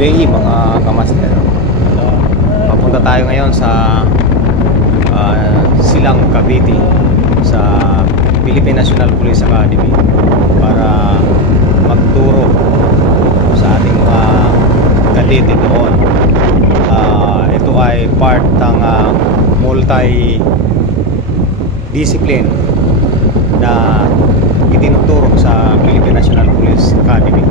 day mga kamaster. So, papunta tayo ngayon sa Silang Cavite sa Philippine National Police Academy para magturo sa ating mga kadete doon. Ito ay part ng multi-discipline na itinuturo sa Philippine National Police Academy.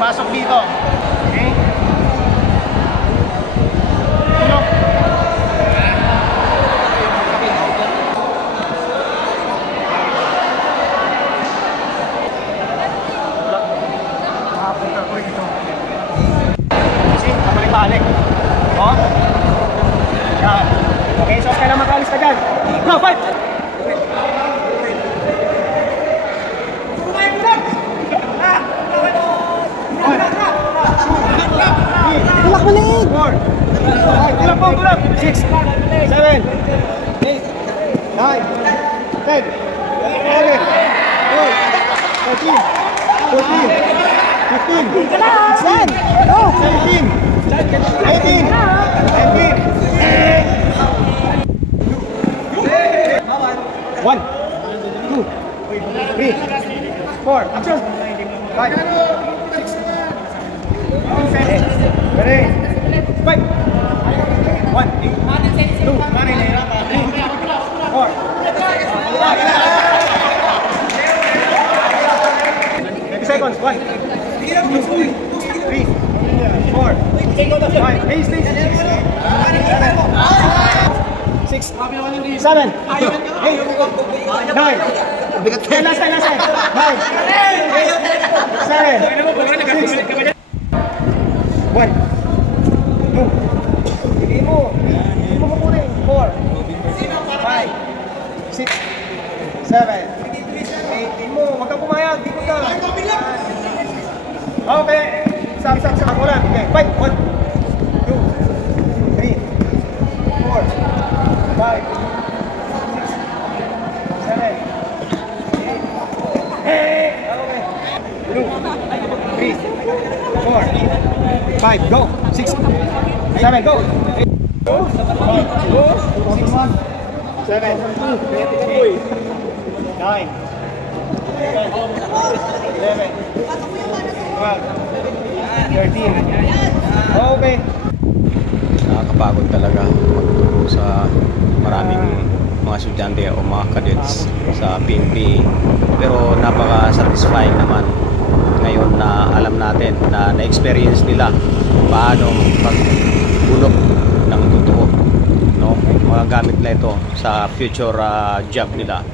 Pasok dito. Okay? Tulog. Makapunta ko dito. Kasi, kabalik-balik. O? Yan. Okay, so kailan makalis ka dyan? Go, fight! Tulak mo leg! 4 tulak! 6 7 8 9 10 11 seconds. 1 2 3 4 5 8 6 7 8 9 last time 9 7 6 1 2 hindi mo kukunin 4 5 6 7 8 mo, wag kang pumayag, dito ka. Okay, sak ako lang. Okay, 5 1 2 3 4 5 6 7 8 okay. 2 3 4 5 go 6 7 go 8 go 5 6 7 9 11 12 13 okay. Nakakapagod talaga magturo sa maraming mga estudyante o mga cadets sa PNP, pero napaka-satisfying naman ngayon na alam natin na na-experience nila paano magbulok ng totoo, no? Magagamit na ito sa future job nila.